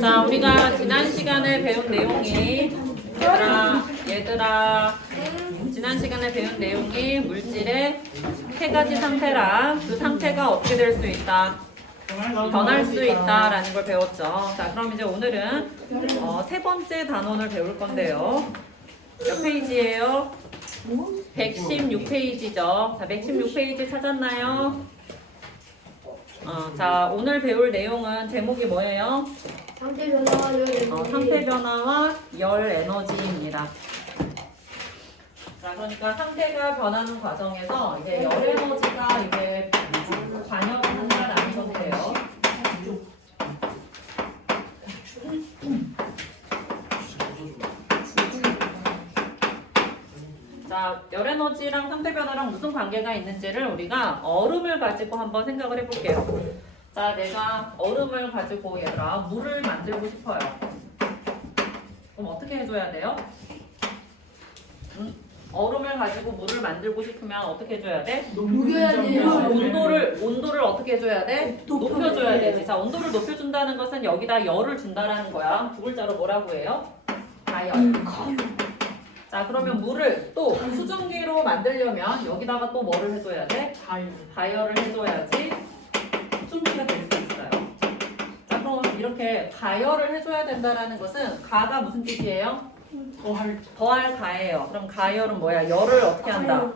자, 우리가 지난 시간에 배운 내용이 얘들아 지난 시간에 배운 내용이 물질의 세 가지 상태라 그 상태가 어떻게 될 수 있다? 변할 수 있다라는 걸 배웠죠. 자, 그럼 이제 오늘은 세 번째 단원을 배울 건데요. 몇 페이지예요? 116페이지죠. 자, 116페이지 찾았나요? 자, 오늘 배울 내용은 제목이 뭐예요? 상태 변화와 열 에너지. 상태 변화와 열 에너지입니다. 자, 그러니까 상태가 변하는 과정에서 이제 열 에너지가 이제 관여를 한다라는 건데요. 자, 열 에너지랑 상태 변화랑 무슨 관계가 있는지를 우리가 얼음을 가지고 한번 생각을 해볼게요. 자, 내가 얼음을 가지고 얘들아 물을 만들고 싶어요. 그럼 어떻게 해줘야 돼요? 얼음을 가지고 물을 만들고 싶으면 어떻게 해줘야 돼? 녹여야 돼요. 온도를 어떻게 해줘야 돼? 높여줘야 되지. 자, 온도를 높여준다는 것은 여기다 열을 준다라는 거야. 두 글자로 뭐라고 해요? 가열. 자, 그러면 물을 또 수증기로 만들려면 여기다가 또 뭐를 해줘야 돼? 가열을 해줘야지 수증기가 될 수 있어요. 자, 그럼 이렇게 가열을 해줘야 된다라는 것은 가가 무슨 뜻이에요? 더할 가예요. 그럼 가열은 뭐야? 열을 어떻게 한다?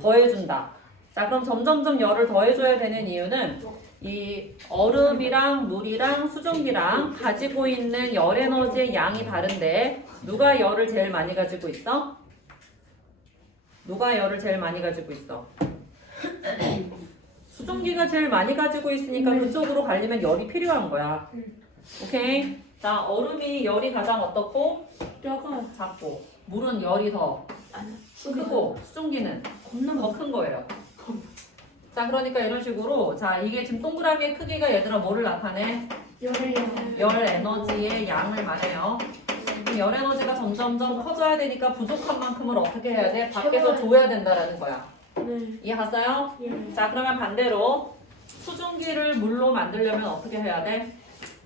더해준다. 자, 그럼 점점점 열을 더해줘야 되는 이유는 이 얼음이랑 물이랑 수증기랑 가지고 있는 열 에너지의 양이 다른데 누가 열을 제일 많이 가지고 있어? 누가 열을 제일 많이 가지고 있어? 수증기가 제일 많이 가지고 있으니까 그쪽으로 가려면 열이 필요한 거야. 오케이? 자, 얼음이 열이 가장 어떻고? 작고 물은 열이 더 크고 수증기는 더 큰 거예요. 자, 그러니까 이런 식으로 자, 이게 지금 동그라미의 크기가 얘들아 뭐를 나타내? 열 에너지의 양을 말해요. 그럼 열 에너지가 점점점 커져야 되니까 부족한 만큼을 어떻게 해야 돼? 밖에서 줘야 된다라는 거야. 이해 갔어요? 자, 그러면 반대로 수증기를 물로 만들려면 어떻게 해야 돼?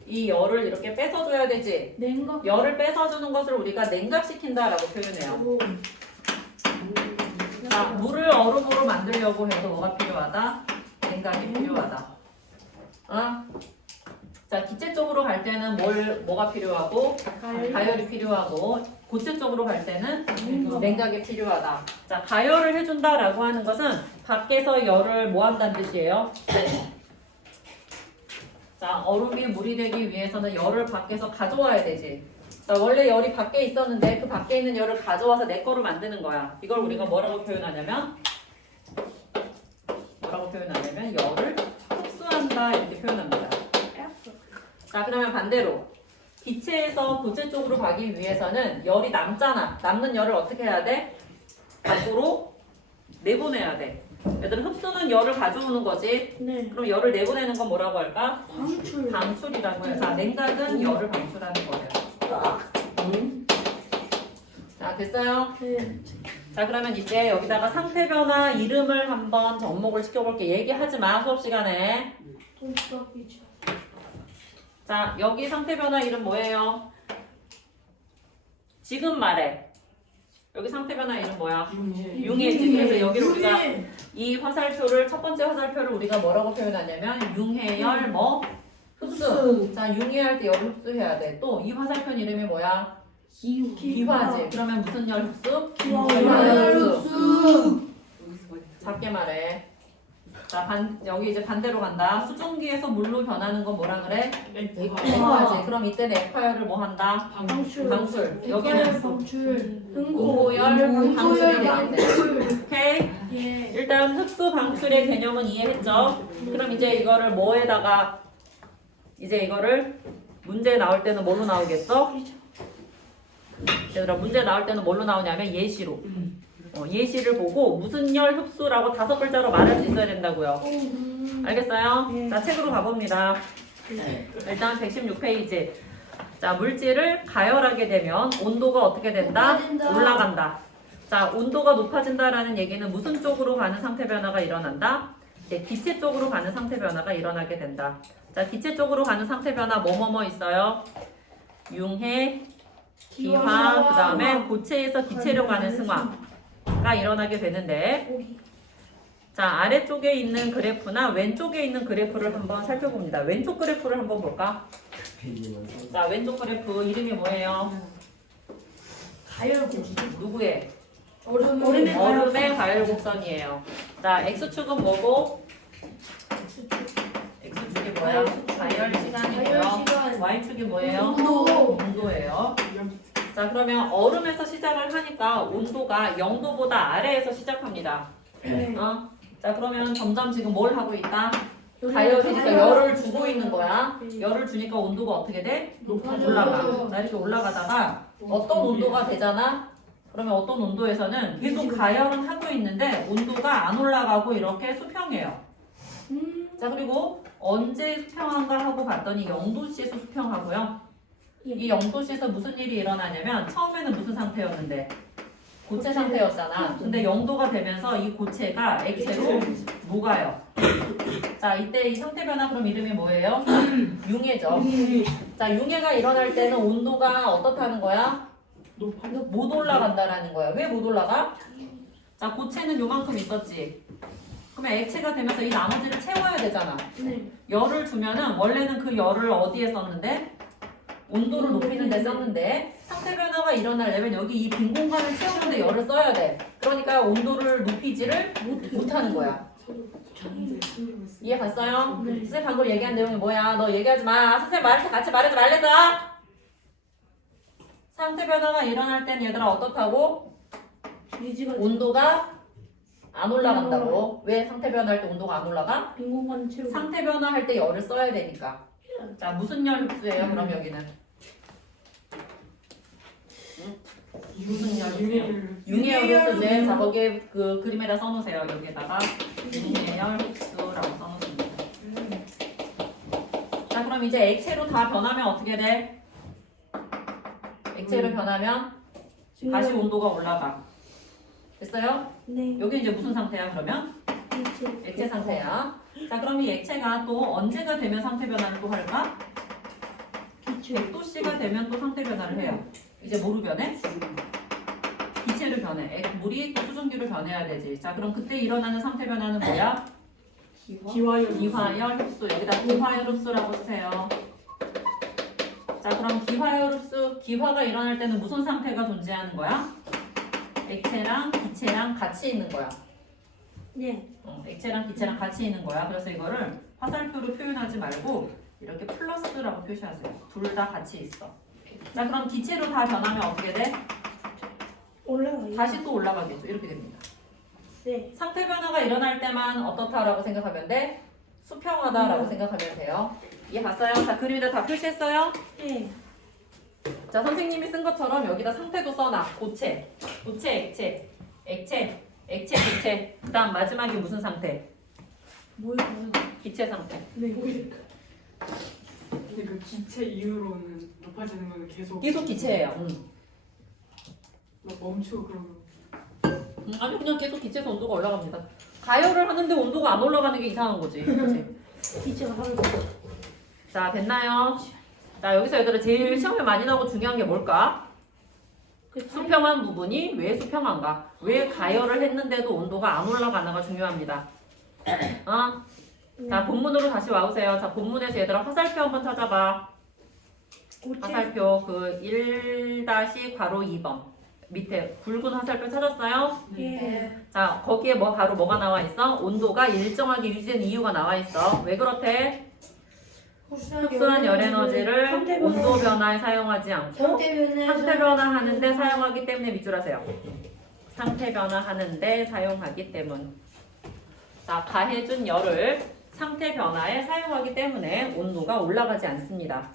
이 열을 이렇게 뺏어줘야 되지. 열을 뺏어주는 것을 우리가 냉각시킨다라고 표현해요. 자, 물을 얼음으로 만들려고 해도 뭐가 필요하다? 냉각이 필요하다. 자, 기체 쪽으로 갈 때는 뭐가 필요하고? 가열이 필요하고, 고체 쪽으로 갈 때는 냉각이 필요하다. 자, 가열을 해준다라고 하는 것은 밖에서 열을 뭐 한다는 뜻이에요? 자, 얼음이 물이 되기 위해서는 열을 밖에서 가져와야 되지. 자, 원래 열이 밖에 있었는데 그 밖에 있는 열을 가져와서 내 거로 만드는 거야. 이걸 우리가 뭐라고 표현하냐면 열을 흡수한다 이렇게 표현합니다. 자, 그러면 반대로 기체에서 고체 쪽으로 가기 위해서는 열이 남잖아. 남는 열을 어떻게 해야 돼? 밖으로 내보내야 돼. 얘들은 흡수는 열을 가져오는 거지. 그럼 열을 내보내는 건 뭐라고 할까? 방출이라고 해요. 자, 냉각은 열을 방출하는 거예요. 자, 됐어요? 자, 그러면 이제 여기다가 상태 변화 이름을 한번 접목을 시켜볼게. 얘기하지 마, 수업 시간에. 자, 여기 상태 변화 이름 뭐예요? 지금 말해. 여기 상태 변화 이름 뭐야? 융해지. 그래서 여기를 우리가 이 화살표를 첫 번째 화살표를 우리가 뭐라고 표현하냐면 융해열 뭐? 흡수. 자, 융해할 때 열 흡수해야 돼. 또 이 화살표 이름이 뭐야? 기화지. 그러면 무슨 열 흡수? 기화열 흡수. 작게 말해. 자, 여기 이제 반대로 간다. 수증기에서 물로 변하는 건 뭐라 그래? 액화지. 그럼 이때 액화열을 뭐 한다? 방출. 여기는 응고열 방출이 되겠네. 오케이? 일단 흡수 방출의 개념은 이해했죠? 그럼 이제 이거를 뭐에다가 이제 이거를 문제 나올 때는 뭘로 나오겠어? 얘들아, 문제 나올 때는 뭘로 나오냐면 예시로. 예시를 보고 무슨 열 흡수라고 5글자로 말할 수 있어야 된다고요. 알겠어요? 자, 책으로 가봅니다. 일단 116페이지. 자, 물질을 가열하게 되면 온도가 어떻게 된다? 올라간다. 자, 온도가 높아진다라는 얘기는 무슨 쪽으로 가는 상태 변화가 일어난다? 이제 기체 쪽으로 가는 상태 변화가 일어나게 된다. 자, 기체 쪽으로 가는 상태 변화 뭐뭐뭐 있어요? 융해, 기화, 그 다음에 고체에서 기체로 가는 승화가 일어나게 되는데, 자, 아래쪽에 있는 그래프나 왼쪽에 있는 그래프를 한번 살펴봅니다. 왼쪽 그래프를 한번 볼까? 자, 왼쪽 그래프 이름이 뭐예요? 가열 곡선. 누구의? 얼음의 얼음의 가열 곡선이에요. 자, x축은 뭐고? x축이 뭐야? 가열 시간이고요. y축이 뭐예요? 온도. 온도예요. 자, 그러면 얼음에서 시작을 하니까 온도가 0도보다 아래에서 시작합니다. 자, 그러면 점점 지금 뭘 하고 있다? 가열이니까 열을 주고 있는 거야. 열을 주니까 온도가 어떻게 돼? 올라가. 자, 이렇게 올라가다가 어떤 온도가 되잖아? 그러면 어떤 온도에서는 계속 가열은 하고 있는데 온도가 안 올라가고 이렇게 수평해요. 자, 그리고 언제 수평한가 하고 봤더니 0도씨에서 수평하고요. 이 0도씨에서 무슨 일이 일어나냐면 처음에는 무슨 상태였는데? 고체 상태였잖아. 근데 0도가 되면서 이 고체가 액체로 녹아요. 자, 이때 이 상태 변화 그럼 이름이 뭐예요? 융해죠. 자, 융해가 일어날 때는 온도가 어떻다는 거야? 못 올라간다라는 거야. 왜 못 올라가? 자, 고체는 요만큼 있었지. 그러면 액체가 되면서 이 나머지를 채워야 되잖아. 열을 주면은 원래는 그 열을 어디에 썼는데? 온도를 높이는 데 썼는데 상태 변화가 일어나려면 여기 이 빈 공간을 채우는데 열을 써야 돼. 그러니까 온도를 높이지를 못하는 거야. 이해 갔어요? 선생님 방금 얘기한 내용이 뭐야? 너 얘기하지 마. 선생님 말해서 같이 말하지 말랬어. 상태 변화가 일어날 땐 얘들아 어떻다고? 온도가 안 올라간다고. 왜 상태 변화할 때 온도가 안 올라가? 빈 공간 채우고. 상태 변화할 때 열을 써야 되니까. 자, 무슨 열 흡수예요? 그럼 여기는 무슨 열 흡수예요? 융해열 흡수제. 자, 거기에 그 그림에다 써놓으세요. 여기에다가 융해열 흡수라고 써놓습니다. 자, 그럼 이제 액체로 다 변하면 어떻게 돼? 액체로 변하면 다시 온도가 올라가. 됐어요? 네. 여기 이제 무슨 상태야 그러면? 액체 상태야. 자, 그럼 이 액체가 또 언제가 되면 상태 변화를 또 할까? 100도씨가 되면 또 상태 변화를 해요. 이제 뭐로 변해? 기체로 변해. 물이 또 수증기로 변해야 되지. 자, 그럼 그때 일어나는 상태 변화는 뭐야? 기화열 흡수. 여기다 기화열 흡수라고 쓰세요. 자, 그럼 기화열 흡수, 기화가 일어날 때는 무슨 상태가 존재하는 거야? 액체랑 기체랑 같이 있는 거야. 네. 액체랑 기체랑 같이 있는 거야. 그래서 이거를 화살표로 표현하지 말고 이렇게 플러스라고 표시하세요. 둘 다 같이 있어. 자, 그럼 기체로 다 변하면 어떻게 돼? 올라가요. 다시 또 올라가겠죠. 이렇게 됩니다. 네. 상태 변화가 일어날 때만 어떻다라고 생각하면 돼? 수평하다라고 생각하면 돼요. 이해 갔어요? 자, 그림에다 다 표시했어요? 네. 자, 선생님이 쓴 것처럼 여기다 상태도 써놔. 고체, 액체, 기체. 그 다음 마지막에 무슨 상태? 뭐예요? 기체 상태. 네. 근데 그 기체 이후로는 높아지는 거는 계속 기체예요. 막 멈추고 그러면 아니 그냥 계속 기체에서 온도가 올라갑니다. 가열을 하는데 온도가 안 올라가는 게 이상한 거지. 그치? 기체가 하는 거. 자, 됐나요? 자, 여기서 얘들아 제일 시험에 많이 나오고 중요한 게 뭘까? 수평한 부분이 왜 수평한가? 왜 가열을 했는데도 온도가 안 올라가나가 중요합니다. 자, 본문으로 다시 와보세요. 자, 본문에서 얘들아 화살표 한번 찾아봐. 화살표 그 1-2번 밑에 굵은 화살표 찾았어요? 예. 자, 거기에 뭐 바로 뭐가 나와 있어? 온도가 일정하게 유지된 이유가 나와 있어. 왜 그렇대? 흡수한 열 에너지를 온도 변화에 사용하지 않고 상태 변화하는데 사용하기 때문에 밑줄 하세요. 상태 변화하는데 사용하기 때문. 자, 가해준 열을 상태 변화에 사용하기 때문에 온도가 올라가지 않습니다.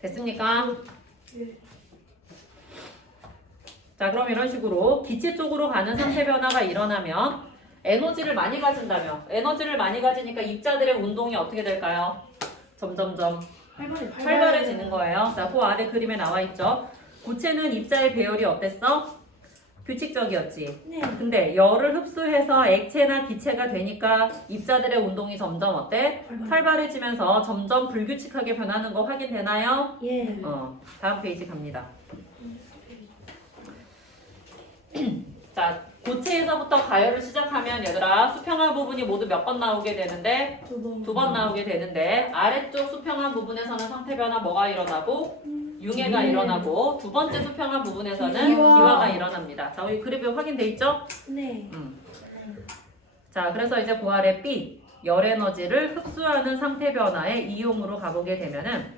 됐습니까? 자, 그럼 이런 식으로 기체 쪽으로 가는 상태 변화가 일어나면 에너지를 많이 가진다며. 에너지를 많이 가지니까 입자들의 운동이 어떻게 될까요? 점점점 활발해지는 거예요. 자, 그 아래 그림에 나와 있죠. 고체는 입자의 배열이 어땠어? 규칙적이었지. 네. 근데 열을 흡수해서 액체나 기체가 되니까 입자들의 운동이 점점 어때? 활발해지면서 점점 불규칙하게 변하는 거 확인되나요? 예. 다음 페이지 갑니다. 자, 고체에서부터 가열을 시작하면 얘들아 수평한 부분이 모두 몇 번 나오게 되는데? 2번. 2번 나오게 되는데 아래쪽 수평한 부분에서는 상태 변화 뭐가 일어나고? 융해가 일어나고 두 번째 수평한 부분에서는 기화. 기화가 일어납니다. 자, 우리 그래프 확인돼 있죠? 네. 자, 그래서 이제 그 아래 B 열 에너지를 흡수하는 상태 변화의 이용으로 가보게 되면은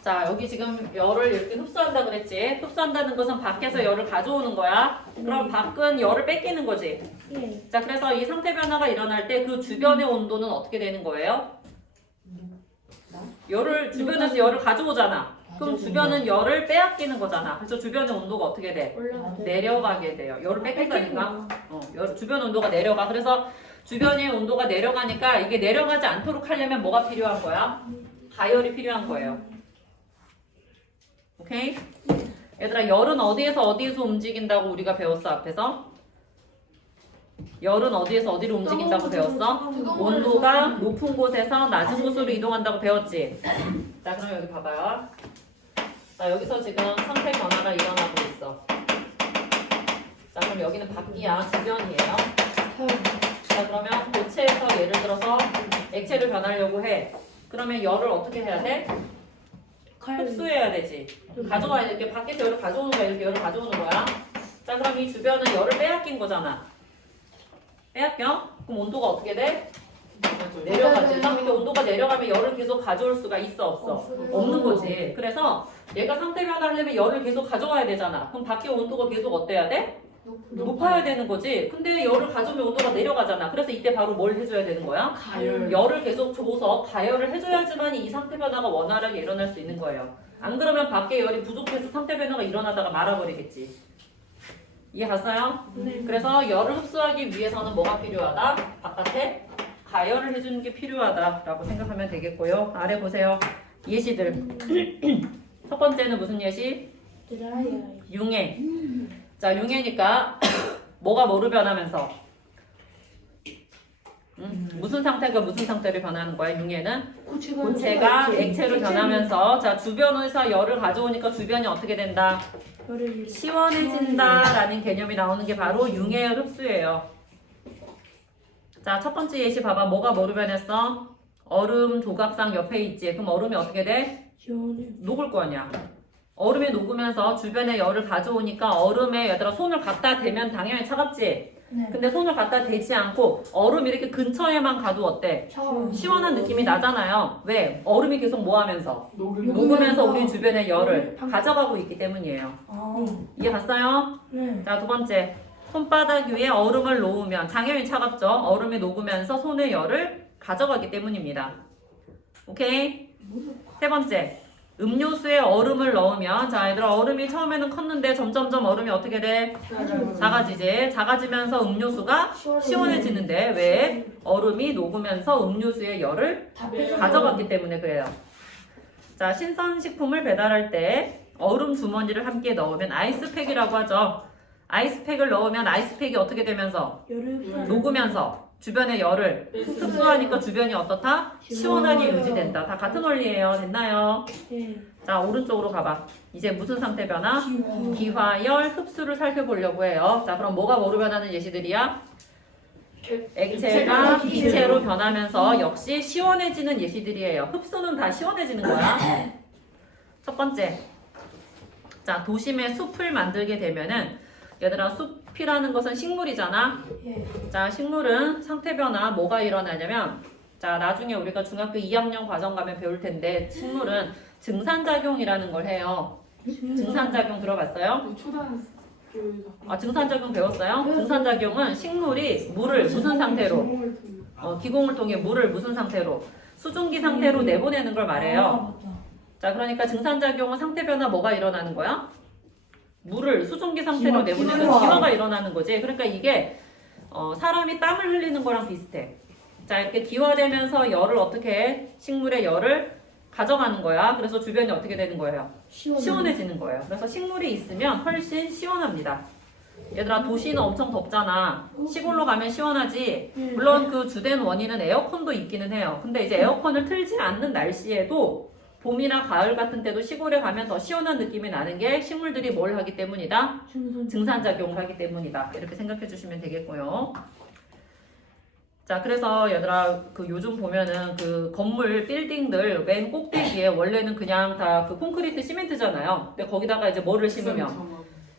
자, 여기 지금 열을 이렇게 흡수한다 그랬지? 흡수한다는 것은 밖에서 열을 가져오는 거야. 그럼 밖은 열을 뺏기는 거지. 예. 자, 그래서 이 상태 변화가 일어날 때 그 주변의 온도는 어떻게 되는 거예요? 열을 주변에서 열을 가져오잖아. 그럼 주변은 열을 빼앗기는 거잖아. 그래서 주변의 온도가 어떻게 돼? 올라가. 내려가게 돼요. 열을 뺏긴다니까. 주변 온도가 내려가. 그래서 주변의 온도가 내려가니까 이게 내려가지 않도록 하려면 뭐가 필요한 거야? 가열이 필요한 거예요. 오케이? 얘들아, 열은 어디에서 움직인다고 우리가 배웠어, 앞에서? 열은 어디에서 어디로 움직인다고 배웠어? 온도가 높은 곳에서 낮은 곳으로 이동한다고 배웠지? 자, 그럼 여기 봐봐요. 자, 여기서 지금 상태 변화가 일어나고 있어. 자, 그럼 여기는 밖이야, 주변이에요. 자, 그러면 고체에서 예를 들어서 액체를 변하려고 해. 그러면 열을 어떻게 해야 돼? 흡수해야 되지. 가져가야 돼. 이렇게 밖에서 열을 가져오는 거야. 이렇게 열을 가져오는 거야. 자, 그럼 이 주변은 열을 빼앗긴 거잖아. 빼앗겨? 그럼 온도가 어떻게 돼? 내려가지. 이렇게 온도가 내려가면 열을 계속 가져올 수가 있어, 없어? 없는 거지. 그래서 얘가 상태 변화하려면 열을 계속 가져와야 되잖아. 그럼 밖에 온도가 계속 어때야 돼? 높아야 되는 거지. 근데 열을 가져오면 온도가 내려가잖아. 그래서 이때 바로 뭘 해줘야 되는 거야? 가열. 열을 계속 줘서 가열을 해줘야지만 이 상태 변화가 원활하게 일어날 수 있는 거예요. 안 그러면 밖에 열이 부족해서 상태 변화가 일어나다가 말아버리겠지. 이해 갔어요? 네. 그래서 열을 흡수하기 위해서는 뭐가 필요하다? 바깥에 가열을 해주는 게 필요하다라고 생각하면 되겠고요. 아래 보세요. 예시들. 첫 번째는 무슨 예시? 드라이어. 융해. 자, 융해니까 뭐가 뭐로 변하면서? 무슨 상태가 무슨 상태로 변하는 거야? 융해는 고체가 액체로 변하면서 자, 주변에서 열을 가져오니까 주변이 어떻게 된다? 열을 시원해진다라는 개념이 나오는 게 바로 융해열 흡수예요. 자, 첫 번째 예시 봐봐. 뭐가 뭐로 변했어? 얼음 조각상 옆에 있지. 그럼 얼음이 어떻게 돼? 시원해. 녹을 거 아니야. 얼음이 녹으면서 주변에 열을 가져오니까 얼음에 얘들아 손을 갖다 대면 당연히 차갑지? 네. 근데 손을 갖다 대지 않고 얼음 이렇게 근처에만 가도 어때? 시원한 느낌이 나잖아요. 왜? 얼음이 계속 뭐 하면서? 녹으면서 우리 주변의 열을 가져가고 있기 때문이에요. 이해 갔어요? 네. 자, 두 번째. 손바닥 위에 얼음을 놓으면 당연히 차갑죠? 얼음이 녹으면서 손의 열을 가져가기 때문입니다. 오케이? 세 번째. 음료수에 얼음을 넣으면 자, 얘들아 얼음이 처음에는 컸는데 점점점 얼음이 어떻게 돼? 작아지지. 작아지면서 음료수가 시원해지는데 왜? 얼음이 녹으면서 음료수의 열을 가져갔기 때문에 그래요. 자, 신선식품을 배달할 때 얼음 주머니를 함께 넣으면 아이스팩이라고 하죠. 아이스팩을 넣으면 아이스팩이 어떻게 되면서? 열을 녹으면서 주변의 열을 흡수하니까 주변이 어떻다? 시원하게 유지된다. 다 같은 원리예요. 됐나요? 네. 자, 오른쪽으로 가봐. 이제 무슨 상태 변화? 기화열 흡수를 살펴보려고 해요. 자, 그럼 뭐가 뭐로 변하는 예시들이야? 액체가 기체로 변하면서 역시 시원해지는 예시들이에요. 흡수는 다 시원해지는 거야. 첫 번째. 자, 도심에 숲을 만들게 되면은 얘들아 숲이라는 것은 식물이잖아. 예. 자, 식물은 상태 변화 뭐가 일어나냐면 자, 나중에 우리가 중학교 2학년 과정 가면 배울 텐데 식물은 증산작용이라는 걸 해요. 증산작용 들어봤어요? 아, 증산작용 배웠어요? 증산작용은 식물이 물을 무슨 상태로? 기공을 통해 물을 무슨 상태로? 수증기 상태로 내보내는 걸 말해요. 자, 그러니까 증산작용은 상태 변화 뭐가 일어나는 거야? 물을 수증기 상태로 내보내는 기화가 일어나는 거지. 그러니까 이게 사람이 땀을 흘리는 거랑 비슷해. 자, 이렇게 기화되면서 열을 어떻게 해? 식물의 열을 가져가는 거야. 그래서 주변이 어떻게 되는 거예요? 시원해. 시원해지는 거예요. 그래서 식물이 있으면 훨씬 시원합니다. 얘들아 도시는 엄청 덥잖아. 시골로 가면 시원하지. 물론 그 주된 원인은 에어컨도 있기는 해요. 근데 이제 에어컨을 틀지 않는 날씨에도 봄이나 가을 같은 때도 시골에 가면 더 시원한 느낌이 나는 게 식물들이 뭘 하기 때문이다? 증산작용을 하기 때문이다. 이렇게 생각해 주시면 되겠고요. 자, 그래서 얘들아 그 요즘 보면은 그 건물 빌딩들 맨 꼭대기에 원래는 그냥 다 그 콘크리트 시멘트잖아요. 근데 거기다가 이제 뭐를 심으면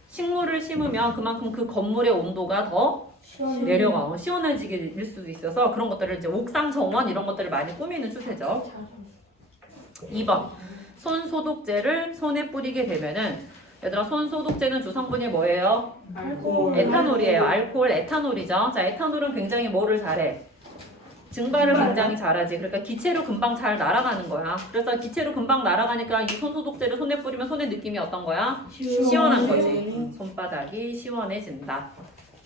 식물을 심으면 그만큼 그 건물의 온도가 더 내려가 시원해지게 될 수도 있어서 그런 것들을 이제 옥상 정원 이런 것들을 많이 꾸미는 추세죠. 2번 손 소독제를 손에 뿌리게 되면은 얘들아 손 소독제는 주성분이 뭐예요? 알코올. 에탄올이에요. 알코올 에탄올이죠. 자, 에탄올은 굉장히 뭐를 잘해? 증발을 굉장히 잘하지. 그러니까 기체로 금방 잘 날아가는 거야. 그래서 기체로 금방 날아가니까 이 손 소독제를 손에 뿌리면 손의 느낌이 어떤 거야? 시원한 거지. 손바닥이 시원해진다.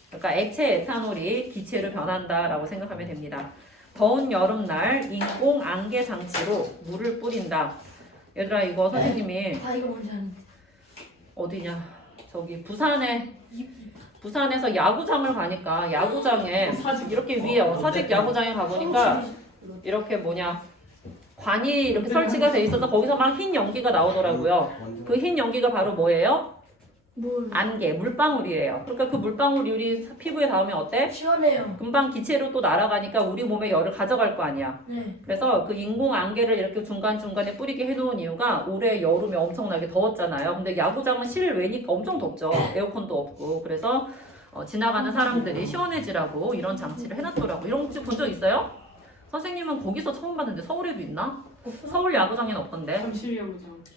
그러니까 액체 에탄올이 기체로 변한다라고 생각하면 됩니다. 더운 여름날 인공 안개 장치로 물을 뿌린다. 얘들아 이거 선생님이 아 이거 뭔지 아는데. 어디냐? 저기 부산에서 야구장을 가니까 야구장에 이렇게 위에 사직 야구장에 가보니까 이렇게 뭐냐 관이 이렇게 설치가 돼 있어서 거기서 막 흰 연기가 나오더라고요. 그 흰 연기가 바로 뭐예요? 뭘? 안개, 물방울이에요. 그러니까 그 물방울이 우리 피부에 닿으면 어때? 시원해요. 금방 기체로 또 날아가니까 우리 몸에 열을 가져갈 거 아니야. 네. 그래서 그 인공 안개를 이렇게 중간중간에 뿌리게 해놓은 이유가 올해 여름에 엄청나게 더웠잖아요. 근데 야구장은 실외니까 엄청 덥죠. 에어컨도 없고. 그래서 지나가는 사람들이 시원해지라고 이런 장치를 해놨더라고. 이런 거 혹시 본 적 있어요? 선생님은 거기서 처음 봤는데 서울에도 있나? 서울 야구장에는 없던데.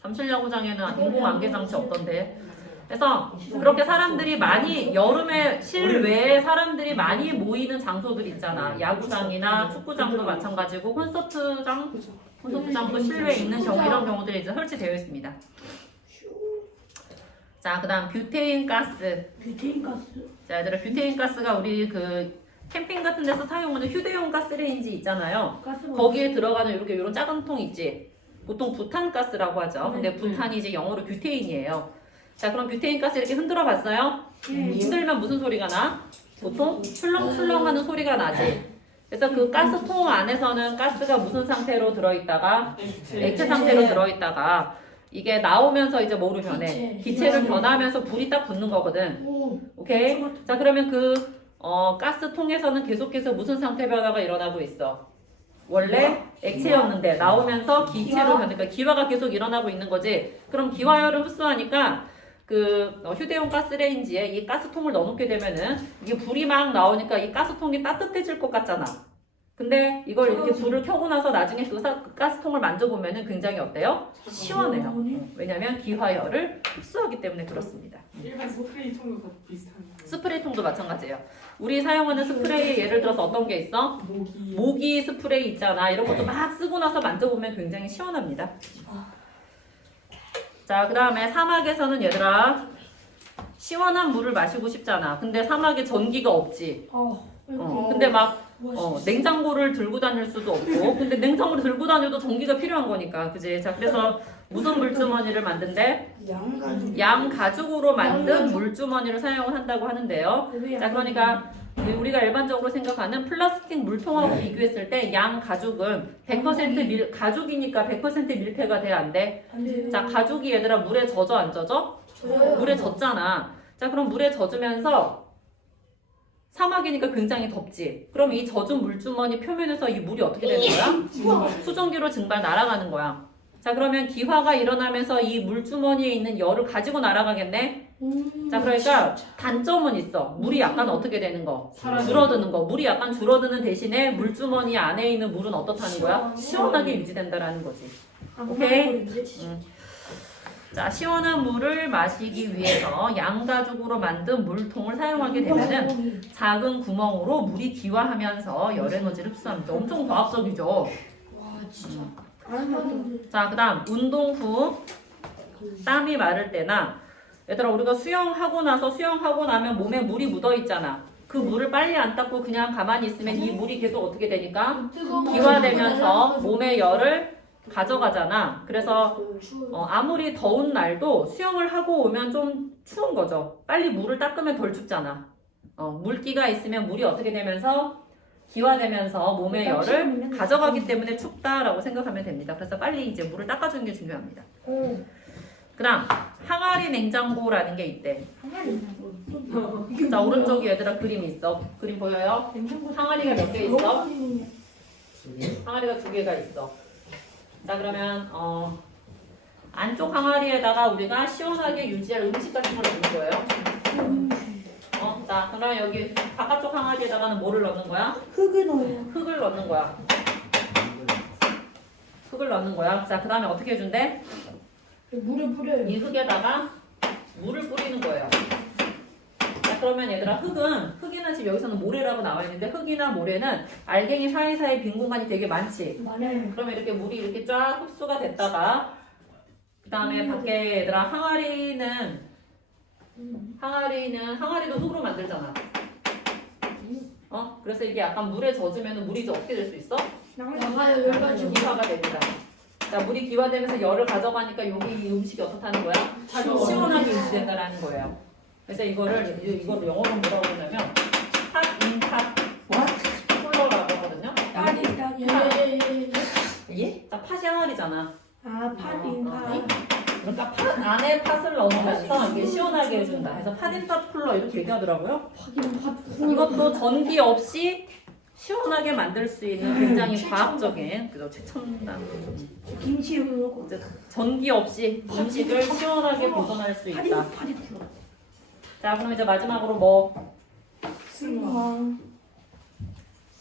잠실 야구장에는 인공 안개 장치 없던데. 그래서 그렇게 사람들이 많이 여름에 실외에 사람들이 많이 모이는 장소들 있잖아. 야구장이나 축구장도 마찬가지고 콘서트장도 실외에 있는 경우 이런 경우들이 이제 설치되어 있습니다. 자, 그다음 뷰테인 가스. 뷰테인 가스. 자, 얘들아 뷰테인 가스가 우리 그 캠핑 같은 데서 사용하는 휴대용 가스레인지 있잖아요. 가스 거기에 들어가는 이렇게 이런 작은 통 있지. 보통 부탄가스라고 하죠. 근데 부탄이 이제 영어로 뷰테인이에요. 자, 그럼 뷰테인 가스 이렇게 흔들어 봤어요? 흔들면 무슨 소리가 나? 보통 출렁출렁하는 소리가 나지. 그래서 그 가스통 안에서는 가스가 무슨 상태로 들어있다가 액체 상태로 들어있다가 이게 나오면서 이제 뭐로 변해? 기체를 변하면서 불이 딱 붙는 거거든. 오케이? 자, 그러면 그 가스통에서는 계속해서 무슨 상태 변화가 일어나고 있어? 원래 액체였는데 나오면서 기체로 변하니까 기화가 계속 일어나고 있는 거지. 그럼 기화열을 흡수하니까 그 휴대용 가스레인지에 이 가스통을 넣어놓게 되면은 이게 불이 막 나오니까 이 가스통이 따뜻해질 것 같잖아. 근데 이걸 이렇게 불을 켜고 나서 나중에 그 가스통을 만져보면은 굉장히 어때요? 시원해요. 왜냐면 기화열을 흡수하기 때문에 그렇습니다. 일반 스프레이통도 비슷한 거예요. 스프레이통도 마찬가지예요. 우리 사용하는 스프레이 예를 들어서 어떤 게 있어? 모기 스프레이 있잖아. 이런 것도 막 쓰고 나서 만져보면 굉장히 시원합니다. 자, 그 다음에 사막에서는 얘들아 시원한 물을 마시고 싶잖아. 근데 사막에 전기가 없지. 근데 막 냉장고를 들고 다닐 수도 없고. 근데 냉장고를 들고 다녀도 전기가 필요한 거니까, 그지? 자, 그래서 무슨 물주머니를 만든대? 양가죽으로 만든 물주머니를 사용을 한다고 하는데요. 자, 그러니까 우리가 일반적으로 생각하는 플라스틱 물통하고 비교했을 때 양가죽은 100% 가죽이니까 100% 밀폐가 돼, 안 돼? 자, 가죽이 얘들아 물에 젖어 안 젖어? 물에 젖잖아. 자, 그럼 물에 젖으면서 사막이니까 굉장히 덥지. 그럼 이 젖은 물주머니 표면에서 이 물이 어떻게 되는 거야? 수증기로 증발 날아가는 거야. 자, 그러면 기화가 일어나면서 이 물주머니에 있는 열을 가지고 날아가겠네? 자, 그러니까 단점은 있어. 물이 약간 어떻게 되는 거? 줄어드는 거. 물이 약간 줄어드는 대신에 물주머니 안에 있는 물은 어떻다는 거야? 시원하게 유지된다라는 거지. 오케이? 자, 시원한 물을 마시기 위해서 양가죽으로 만든 물통을 사용하게 되면은 작은 구멍으로 물이 기화하면서 열 에너지를 흡수합니다. 엄청 과학적이죠? 와 진짜. 자, 그 다음 운동 후 땀이 마를 때나 얘들아 우리가 수영하고 나면 몸에 물이 묻어 있잖아. 그 물을 빨리 안 닦고 그냥 가만히 있으면 이 물이 계속 어떻게 되니까 기화되면서 몸의 열을 가져가잖아. 그래서 아무리 더운 날도 수영을 하고 오면 좀 추운 거죠. 빨리 물을 닦으면 덜 춥잖아. 물기가 있으면 물이 어떻게 되면서 기화되면서 몸의 열을 가져가기 때문에 춥다라고 생각하면 됩니다. 그래서 빨리 이제 물을 닦아주는 게 중요합니다. 그다음 항아리 냉장고라는 게 있대. 자, 오른쪽에 얘들아 그림이 있어. 그림 보여요? 항아리가 몇 개 있어? 항아리가 2개가 있어. 자, 그러면 안쪽 항아리에다가 우리가 시원하게 유지할 음식 같은 걸 넣는 거예요. 자, 그럼 여기 바깥쪽 항아리에다가는 뭐를 넣는 거야? 흙을 넣어요. 흙을 넣는 거야. 흙을 넣는 거야. 자, 그 다음에 어떻게 해준대? 물을 뿌려요. 이 흙에다가 물을 뿌리는 거예요. 자, 그러면 얘들아 흙이나 지금 여기서는 모래라고 나와 있는데 흙이나 모래는 알갱이 사이사이 빈 공간이 되게 많지. 많아요. 그러면 이렇게 물이 이렇게 쫙 흡수가 됐다가 그 다음에 밖에 얘들아 항아리도 흙으로 만들잖아. 그래서 이게 약간 물에 젖으면 물이 어떻게 될 수 있어? 나가요. 열가지고. 기화가 됩니다. 자, 물이 기화되면서 열을 가져가니까 여기 이 음식이 어떻다는 거야? 시원하게 유지된다라는 거예요. 그래서 이거를 영어로 뭐라고 그러냐면 팟 쿨러라고 하거든요. 예? 자, 팥이 항아리잖아. 팥인 팥. 그러니까 팥 안에 팥을 넣으면서 이게 시원하게 해준다. 그래서 팥인팥 쿨러 이렇게 얘기하더라고요. 이것도 전기 없이 시원하게 만들 수 있는 굉장히 과학적인 그죠? 최첨단 김치 넣고. 전기 없이 음식을 시원하게 보존할 수 있다. 팥이 굴러. 자, 그럼 이제 마지막으로 뭐? 승화.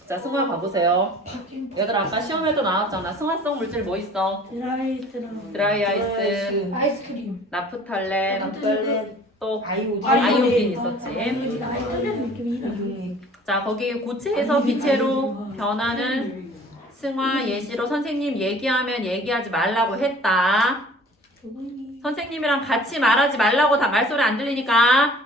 자, 승화 봐보세요. 팥인 얘들아 아까 시험에도 나왔잖아. 승화성 물질 뭐 있어? 드라이 아이스, 아이스크림. 나프탈렌, 또 아이오딘. 아이오딘 있었지. 아이오딘. 자, 거기 고체에서 기체로 변하는 승화 예시로 선생님 얘기하면 얘기하지 말라고 했다. 선생님이랑 같이 말하지 말라고 다 말소리 안 들리니까.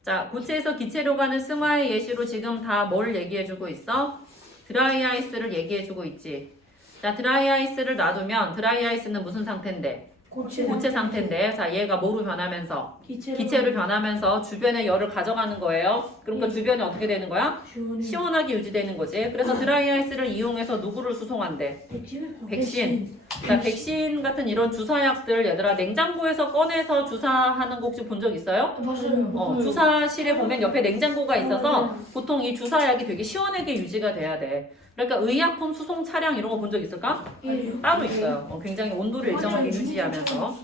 자, 고체에서 기체로 가는 승화의 예시로 지금 다 뭘 얘기해주고 있어? 드라이 아이스를 얘기해주고 있지. 자, 드라이 아이스를 놔두면 드라이 아이스는 무슨 상태인데? 고체 상태인데, 자, 얘가 뭐로 변하면서? 기체로 변하면서 주변의 열을 가져가는 거예요. 그러니까 주변이 어떻게 되는 거야? 시원하게 유지되는 거지. 그래서 드라이 아이스를 이용해서 누구를 수송한대? 백신. 자, 백신 같은 이런 주사약들 얘들아 냉장고에서 꺼내서 주사하는 거 혹시 본 적 있어요? 맞아요. 주사실에 보면 옆에 냉장고가 있어서 보통 이 주사약이 되게 시원하게 유지가 돼야 돼. 그러니까 의약품 수송 차량 이런 거 본 적 있을까? 따로 있어요. 굉장히 온도를 일정하게 유지하면서.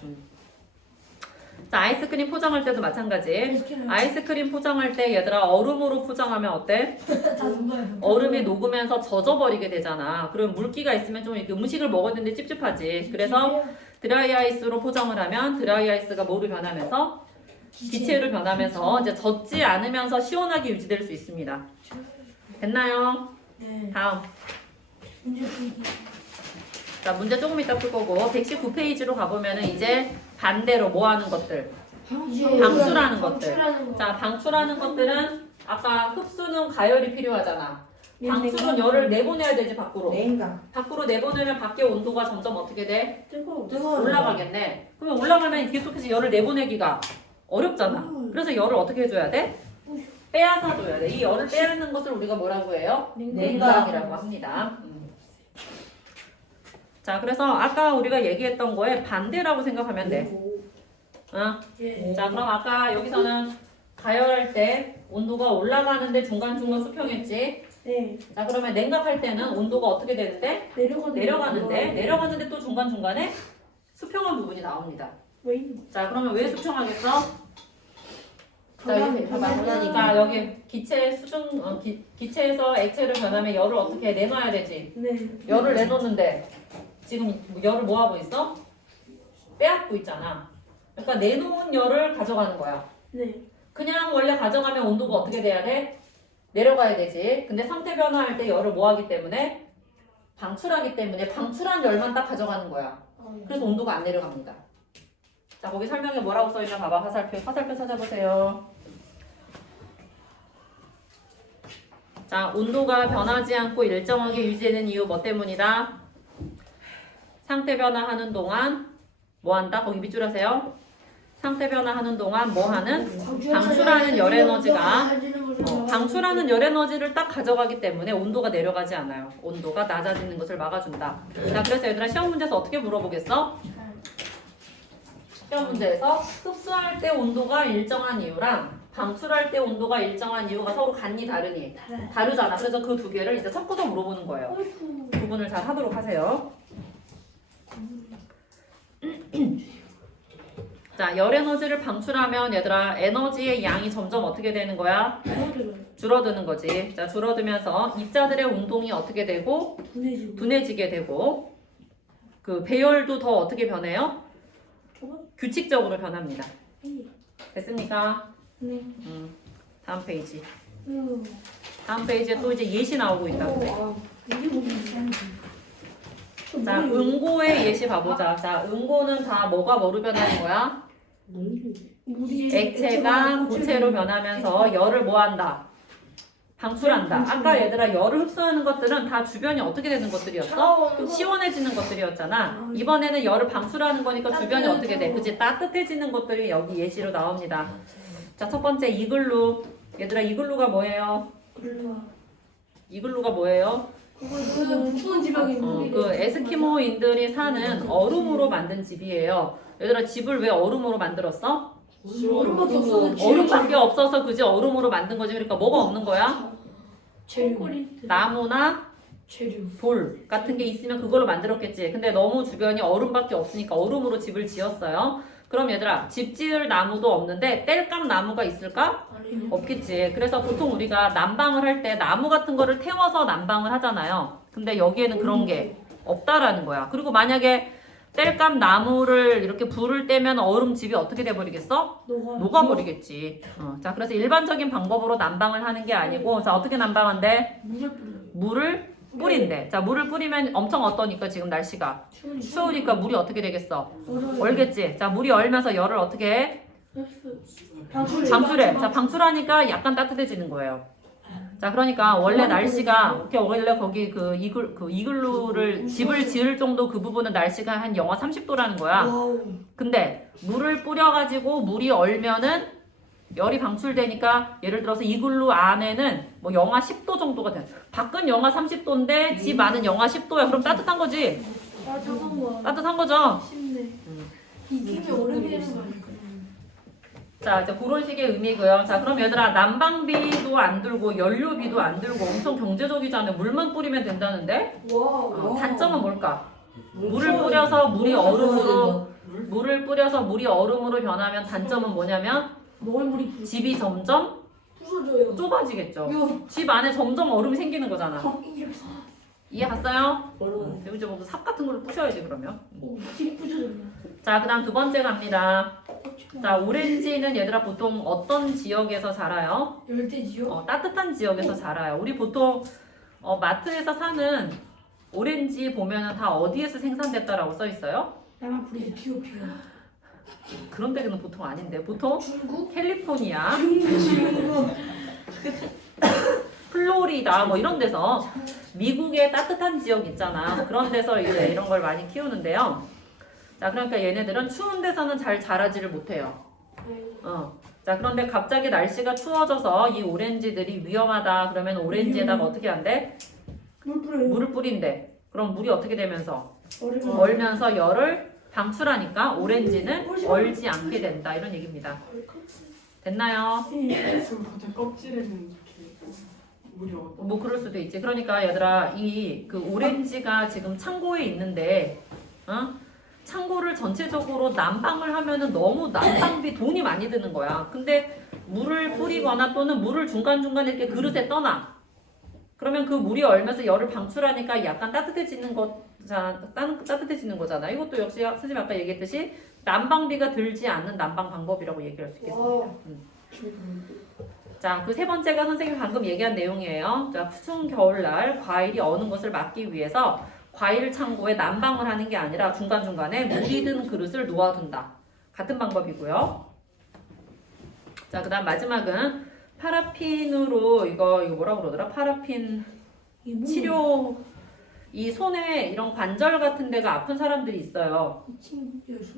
자, 아이스크림 포장할 때도 마찬가지. 아이스크림 포장할 때 얘들아 얼음으로 포장하면 어때? 얼음이 녹으면서 젖어버리게 되잖아. 그럼 물기가 있으면 좀 이렇게 음식을 먹었는데 찝찝하지. 그래서 드라이 아이스로 포장을 하면 드라이 아이스가 뭐로 변하면서? 기체로 변하면서 이제 젖지 않으면서 시원하게 유지될 수 있습니다. 됐나요? 네. 다음. 자, 문제 조금 이따 풀 거고 119페이지로 가보면은 이제 반대로 뭐 하는 것들? 방출하는 것들. 자, 방출하는 것들은 아까 흡수는 가열이 필요하잖아. 방출은 열을 내보내야 되지 밖으로. 밖으로 내보내면 밖의 온도가 점점 어떻게 돼? 올라가겠네. 그러면 올라가면 계속해서 열을 내보내기가 어렵잖아. 그래서 열을 어떻게 해줘야 돼? 빼앗아 줘야 돼. 이 열을 빼앗는 것을 우리가 뭐라고 해요? 냉각이라고 합니다. 자, 그래서 아까 우리가 얘기했던 거에 반대라고 생각하면 돼. 자, 그럼 아까 여기서는 가열할 때 온도가 올라가는데 중간중간 수평했지? 네. 자, 그러면 냉각할 때는 온도가 어떻게 되는데? 내려가는데 또 중간중간에 수평한 부분이 나옵니다. 자, 그러면 왜 수평하겠어? 자, 여기 봐봐. 자, 여기 기체 수중, 기체에서 액체로 변하면 열을 어떻게 내놔야 되지? 열을 내놓는데 지금 열을 뭐 하고 있어? 빼앗고 있잖아. 그러니까 내놓은 열을 가져가는 거야. 그냥 원래 가져가면 온도가 어떻게 돼야 돼? 내려가야 되지. 근데 상태 변화할 때 열을 뭐 하기 때문에? 방출하기 때문에 방출한 열만 딱 가져가는 거야. 그래서 온도가 안 내려갑니다. 자, 거기 설명에 뭐라고 써있나 봐봐. 화살표 찾아보세요. 자, 온도가 변하지 않고 일정하게 유지되는 이유 뭐 때문이다? 상태 변화하는 동안 뭐 한다? 거기 밑줄 하세요. 상태 변화하는 동안 뭐 하는? 방출하는 열 에너지가 방출하는 열 에너지를 딱 가져가기 때문에 온도가 내려가지 않아요. 온도가 낮아지는 것을 막아준다. 자, 그래서 얘들아 시험 문제에서 어떻게 물어보겠어? 시험 문제에서 흡수할 때 온도가 일정한 이유랑 방출할 때 온도가 일정한 이유가 서로 같니 다르니? 다르잖아. 그래서 그 두 개를 이제 섞어서 물어보는 거예요. 구분을 잘 하도록 하세요. 자, 열 에너지를 방출하면 얘들아 에너지의 양이 점점 어떻게 되는 거야? 줄어드는 거지. 자, 줄어들면서 입자들의 운동이 어떻게 되고 둔해지게 되고 그 배열도 더 어떻게 변해요? 규칙적으로 변합니다. 됐습니까? 네. 다음 페이지. 다음 페이지에 또 이제 예시 나오고 있다. 자, 응고의 예시 봐보자. 자, 응고는 다 뭐로 변하는 거야? 액체가 고체로 변하면서 열을 뭐 한다? 방출한다. 아까 얘들아 열을 흡수하는 것들은 다 주변이 어떻게 되는 것들이었어? 시원해지는 것들이었잖아. 이번에는 열을 방출하는 거니까 주변이 어떻게 돼? 그치? 따뜻해지는 것들이 여기 예시로 나옵니다. 자, 첫 번째 이글루. 얘들아 이글루가 뭐예요? 이글루가 뭐예요? 추운 지방에 그 에스키모인들이 사는 얼음으로 만든 집이에요. 얘들아 집을 왜 얼음으로 만들었어? 얼음밖에 없어서 그지 얼음으로 만든 거지. 그러니까 뭐가 없는 거야? 나무나 돌 같은 게 있으면 그걸로 만들었겠지. 근데 너무 주변이 얼음밖에 없으니까 얼음으로 집을 지었어요. 그럼 얘들아 집 지을 나무도 없는데 땔감 나무가 있을까? 없겠지. 그래서 보통 우리가 난방을 할 때 나무 같은 거를 태워서 난방을 하잖아요. 근데 여기에는 그런 게 없다라는 거야. 그리고 만약에 땔감 나무를 이렇게 불을 떼면 얼음집이 어떻게 돼버리겠어? 녹아버리겠지. 자, 그래서 일반적인 방법으로 난방을 하는 게 아니고 자 어떻게 난방한대? 물을 뿌린대. 자, 물을 뿌리면 엄청 어떠니까 지금 날씨가 추우니까 물이 어떻게 되겠어? 얼겠지. 자, 물이 얼면서 열을 어떻게 해? 방출해. 자, 방출하니까 약간 따뜻해지는 거예요. 자, 그러니까 원래 날씨가 원래 거기 그 이글루를 집을 지을 정도 그 부분은 날씨가 한 영하 30도라는 거야. 근데 물을 뿌려가지고 물이 얼면은 열이 방출되니까 예를 들어서 이글루 안에는 뭐 영하 10도 정도가 돼. 밖은 영하 30도인데 집 안은 영하 10도야. 그럼 따뜻한 거지? 따뜻한 거죠? 이게 얼음이 되는 거 아닐까? 자, 이제 그런 식의 의미고요. 자, 그럼 얘들아 난방비도 안 들고 연료비도 안 들고 엄청 경제적이잖아요. 물만 뿌리면 된다는데? 단점은 뭘까? 물을 뿌려서 물이 얼음으로 변하면 단점은 뭐냐면 집이 점점 좁아지겠죠. 집 안에 점점 얼음이 생기는 거잖아. 이해 갔어요? 이제 뭐 삽 같은 걸로 부셔야지 그러면. 자, 그 다음 두 번째 갑니다. 자, 오렌지는 얘들아 보통 어떤 지역에서 자라요? 열대지요? 따뜻한 지역에서 자라요. 우리 보통 마트에서 사는 오렌지 보면은 다 어디에서 생산됐다라고 써 있어요? 에티오피아. 그런 데는 보통 아닌데 보통 중국? 캘리포니아, 중국. 플로리다 뭐 이런 데서 미국의 따뜻한 지역 있잖아. 그런 데서 이제 이런 걸 많이 키우는데요. 자, 그러니까 얘네들은 추운 데서는 잘 자라지를 못해요. 자, 그런데 갑자기 날씨가 추워져서 이 오렌지들이 위험하다 그러면 오렌지에다가 어떻게 한대? 물을 뿌린대. 그럼 물이 어떻게 되면서? 얼면서 열을 방출하니까 오렌지는 얼지 않게 된다. 이런 얘기입니다. 됐나요? 지금 갑자기 껍질에는 이렇게 물이 뭐 그럴 수도 있지. 그러니까 얘들아 이 그 오렌지가 지금 창고에 있는데 창고를 전체적으로 난방을 하면은 너무 난방비 돈이 많이 드는 거야. 근데 물을 뿌리거나 또는 물을 중간중간에 이렇게 그릇에 떠놔. 그러면 그 물이 얼면서 열을 방출하니까 약간 따뜻해지는 거잖아. 이것도 역시 선생님 아까 얘기했듯이 난방비가 들지 않는 난방 방법이라고 얘기할 수 있겠습니다. 자, 그 세 번째가 선생님이 방금 얘기한 내용이에요. 자, 추운 겨울날 과일이 어는 것을 막기 위해서 과일 창고에 난방을 하는 게 아니라 중간중간에 물이 든 그릇을 놓아둔다. 같은 방법이고요. 자, 그 다음 마지막은 파라핀으로 이거 뭐라 그러더라? 파라핀 치료 이 손에 이런 관절 같은 데가 아픈 사람들이 있어요.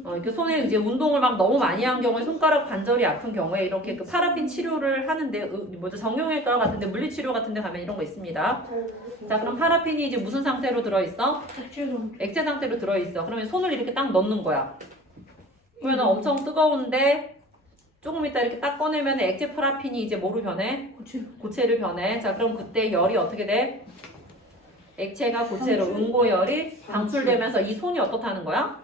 이렇게 손에 이제 운동을 막 너무 많이 한 경우에 손가락 관절이 아픈 경우에 이렇게 그 파라핀 치료를 하는데 뭐죠? 정형외과 같은데 물리치료 같은데 가면 이런 거 있습니다. 자, 그럼 파라핀이 이제 무슨 상태로 들어 있어? 액체 상태로 들어 있어. 그러면 손을 이렇게 딱 넣는 거야. 그러면 엄청 뜨거운데 조금 있다 이렇게 딱 꺼내면 액체 파라핀이 이제 뭐로 변해? 고체를 변해. 자, 그럼 그때 열이 어떻게 돼? 액체가 고체로 응고열이 방출되면서 이 손이 어떻다는 거야?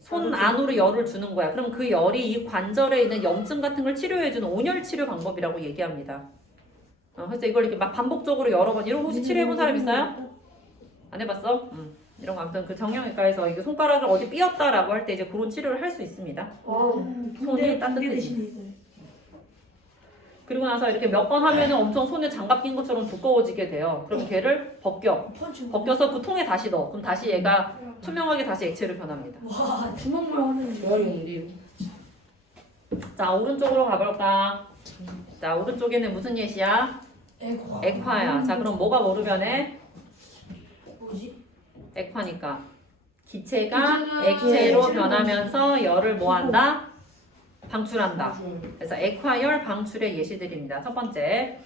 손 안으로 열을 주는 거야. 그럼 그 열이 이 관절에 있는 염증 같은 걸 치료해주는 온열 치료 방법이라고 얘기합니다. 그래서 이걸 이렇게 막 반복적으로 여러 번 이런 거 혹시 치료해본 사람 있어요? 안 해봤어? 이런 거 아무튼 그 정형외과에서 이게 손가락을 어디 삐었다라고 할 때 이제 그런 치료를 할 수 있습니다. 손이 따뜻해지. 그리고 나서 이렇게 몇 번 하면은 엄청 손에 장갑 낀 것처럼 두꺼워지게 돼요. 그럼 걔를 벗겨서 그 통에 다시 넣어. 그럼 다시 얘가 투명하게 다시 액체로 변합니다. 와 주먹만 하는 자, 오른쪽으로 가볼까? 자, 오른쪽에는 무슨 예시야? 액화야. 자, 그럼 뭐가 뭐로 변해? 뭐지? 액화니까 기체가 액체로 변하면서 열을 뭐한다? 방출한다. 그래서 액화열 방출의 예시들입니다. 첫 번째,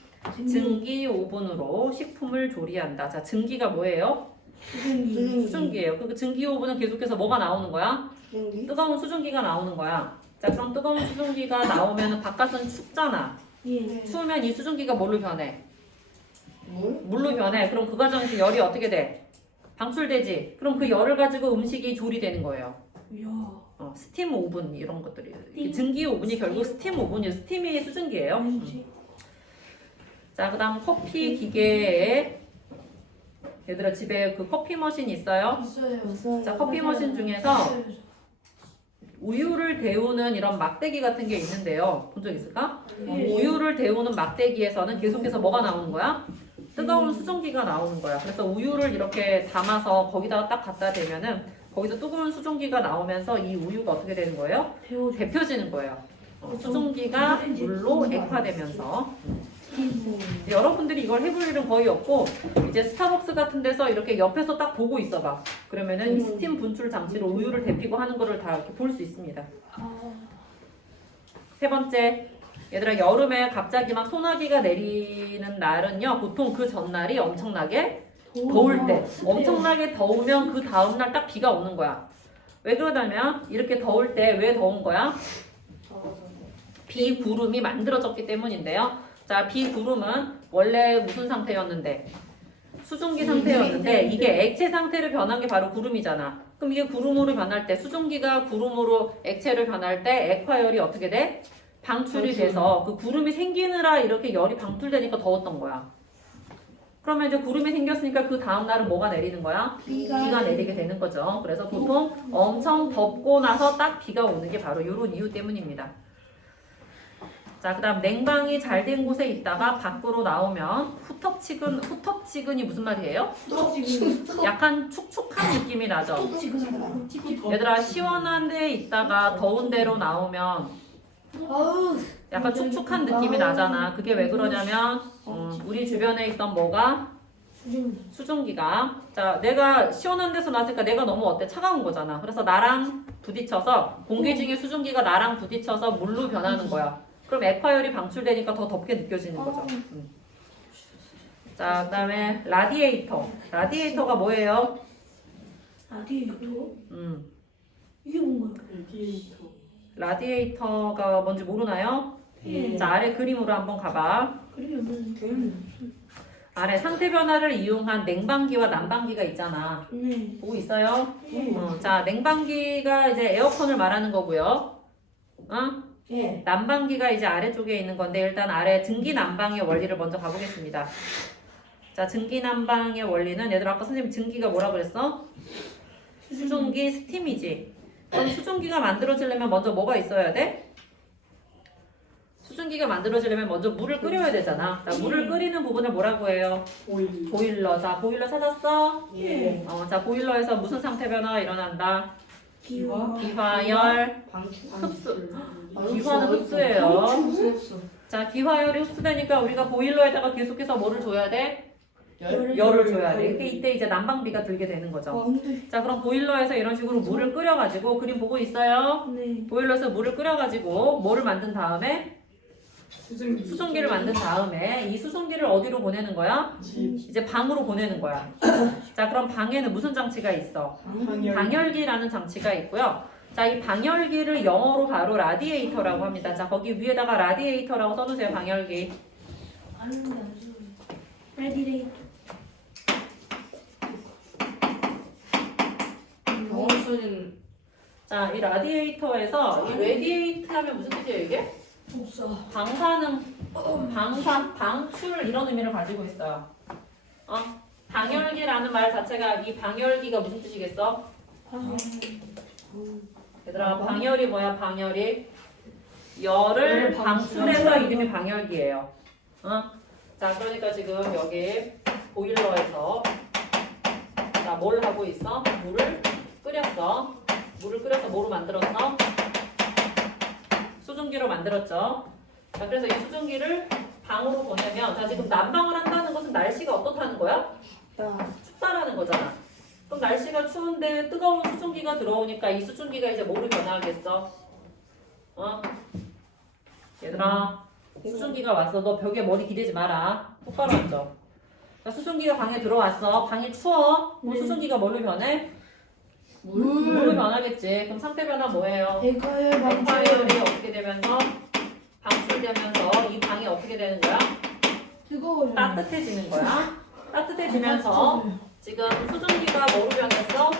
증기 오븐으로 식품을 조리한다. 자, 증기가 뭐예요? 수증기예요. 그 증기 오븐은 계속해서 뭐가 나오는 거야? 뜨거운 수증기가 나오는 거야. 자, 그럼 뜨거운 수증기가 나오면 바깥은 춥잖아. 추우면 이 수증기가 뭘로 변해? 물로 변해. 그럼 그 과정에서 열이 어떻게 돼? 방출되지. 그럼 그 열을 가지고 음식이 조리되는 거예요. 스팀 오븐 이런 것들이. 증기 오븐이 결국 스팀 오븐이에요. 스팀이 수증기예요. 자, 그다음 커피 기계에 얘들아 집에 그 커피 머신 있어요? 있어요. 자, 커피 머신 중에서 우유를 데우는 이런 막대기 같은 게 있는데요. 본 적 있을까? 우유를 데우는 막대기에서는 계속해서 뭐가 나오는 거야? 뜨거운 수증기가 나오는 거야. 그래서 우유를 이렇게 담아서 거기다가 딱 갖다 대면은 거기서 뜨거운 수증기가 나오면서 이 우유가 어떻게 되는 거예요? 데펴지는 거예요. 수증기가 물로 액화되면서. 여러분들이 이걸 해볼 일은 거의 없고 이제 스타벅스 같은 데서 이렇게 옆에서 딱 보고 있어봐. 그러면은 이 스팀 분출 장치로 우유를 데피고 하는 거를 다 이렇게 볼 수 있습니다. 세 번째, 얘들아 여름에 갑자기 막 소나기가 내리는 날은요 보통 그 전날이 엄청나게 더울 때, 엄청나게 더우면 그 다음날 딱 비가 오는 거야. 왜 그러냐면 이렇게 더울 때 왜 더운 거야? 비구름이 만들어졌기 때문인데요. 자, 비구름은 원래 무슨 상태였는데? 수증기 상태였는데 이게 액체 상태로 변한 게 바로 구름이잖아. 그럼 이게 구름으로 변할 때 수증기가 구름으로 액체로 변할 때 액화열이 어떻게 돼? 방출이 돼서 그 구름이 생기느라 이렇게 열이 방출되니까 더웠던 거야. 그러면 이제 구름이 생겼으니까 그 다음 날은 뭐가 내리는 거야? 비가 내리게 되는 거죠. 그래서 보통 엄청 덥고 나서 딱 비가 오는 게 바로 이런 이유 때문입니다. 자, 그 다음 냉방이 잘 된 곳에 있다가 밖으로 나오면 후텁지근이 무슨 말이에요? 약간 축축한 느낌이 나죠. 얘들아 시원한 데에 있다가 더운 데로 나오면 약간 축축한 느낌이 나잖아. 그게 왜 그러냐면 우리 주변에 있던 뭐가? 수증기가. 자, 내가 시원한 데서 나왔으니까 내가 너무 어때? 차가운 거잖아. 그래서 나랑 부딪혀서 공기 중에 수증기가 나랑 부딪혀서 물로 변하는 거야. 그럼 액화열이 방출되니까 더 덥게 느껴지는 거죠. 자, 그 다음에 라디에이터. 라디에이터가 뭐예요? 라디에이터? 이게 뭔가요? 라디에이터가 뭔지 모르나요? 자, 아래 그림으로 한번 가봐. 그림이 없는데. 아래 상태 변화를 이용한 냉방기와 난방기가 있잖아. 보고 있어요? 자, 냉방기가 이제 에어컨을 말하는 거고요. 난방기가 이제 아래쪽에 있는 건데 일단 아래 증기 난방의 원리를 먼저 가보겠습니다. 자, 증기 난방의 원리는 얘들아 아까 선생님 증기가 뭐라 그랬어? 수증기 스팀이지. 그럼 수증기가 만들어지려면 먼저 뭐가 있어야 돼? 수증기가 만들어지려면 먼저 물을 끓여야 되잖아. 자, 물을 끓이는 부분을 뭐라고 해요? 보일러. 자, 보일러 찾았어? 자, 보일러에서 무슨 상태 변화가 일어난다? 기화열, 흡수. 기화는 흡수예요. 흡수. 자, 기화열이 흡수되니까 우리가 보일러에다가 계속해서 뭐를 줘야 돼? 열을 줘야 돼. 이때 이제 난방비가 들게 되는 거죠. 근데 자, 그럼 보일러에서 이런 식으로 물을 끓여가지고 그림 보고 있어요? 네. 보일러에서 물을 끓여가지고 뭐를 만든 다음에 수증기를 만든 다음에 이 수증기를 어디로 보내는 거야? 이제 방으로 보내는 거야. 자, 그럼 방에는 무슨 장치가 있어? 방열기라는 장치가 있고요. 자, 이 방열기를 영어로 바로 라디에이터라고 합니다. 자, 거기 위에다가 라디에이터라고 써주세요. 방열기. 아는데 안 써. 레디레이터. 자, 이 라디에이터에서 이 레디에이트 하면 무슨 뜻이에요, 이게? 없어. 방출 이런 의미를 가지고 있어요. 방열기라는 말 자체가 이 방열기가 무슨 뜻이겠어? 얘들아, 방열이 뭐야? 방열이 열을 방출해서 이름이 방열기예요. 자, 그러니까 지금 여기 보일러에서 자, 뭘 하고 있어? 물을 끓였어. 물을 끓여서 뭐로 만들었어? 수증기로 만들었죠. 자, 그래서 이 수증기를 방으로 보내면, 자, 지금 난방을 한다는 것은 날씨가 어떻다는 거야? 춥다라는 거잖아. 그럼 날씨가 추운데 뜨거운 수증기가 들어오니까 이 수증기가 이제 뭐로 변화하겠어? 얘들아, 수증기가 왔어. 너 벽에 머리 기대지 마라. 똑바로 앉아. 자, 수증기가 방에 들어왔어. 방이 추워. 그럼 수증기가 뭘로 변해? 물로 변하겠지. 그럼 상태 변화 뭐예요? 액화열이 어떻게 되면서 방출되면서 이 방이 어떻게 되는 거야? 뜨거워져. 따뜻해지는 거야. 따뜻해지면서 지금 수증기가 뭐로 변했어?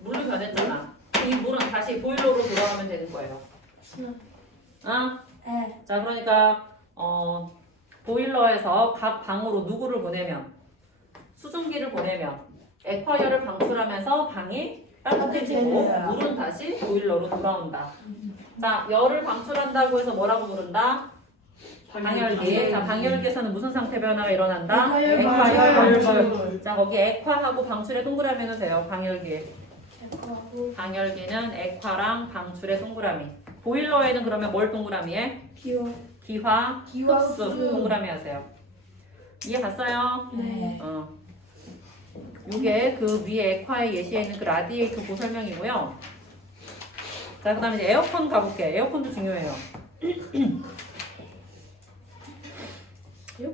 물로 변했잖아. 이 물은 다시 보일러로 돌아가면 되는 거예요. 네. 자, 그러니까 보일러에서 각 방으로 누구를 보내면 수증기를 보내면 액화열을 방출하면서 방이 따뜻해지고 물은 다시 보일러로 돌아온다. 자, 열을 방출한다고 해서 뭐라고 부른다? 방열기. 자, 방열기에서는 무슨 상태 변화가 일어난다? 액화열. 자, 거기 액화하고 방출에 동그라미 넣으세요. 방열기. 방열기는 액화랑 방출의 동그라미. 보일러에는 그러면 뭘 동그라미에? 기화, 흡수 동그라미 하세요. 이해 갔어요? 네. 이게 그 위에 액화의 예시에 있는 그 라디에이터 그 설명이고요. 자, 그 다음에 이제 에어컨 가볼게. 에어컨도 중요해요.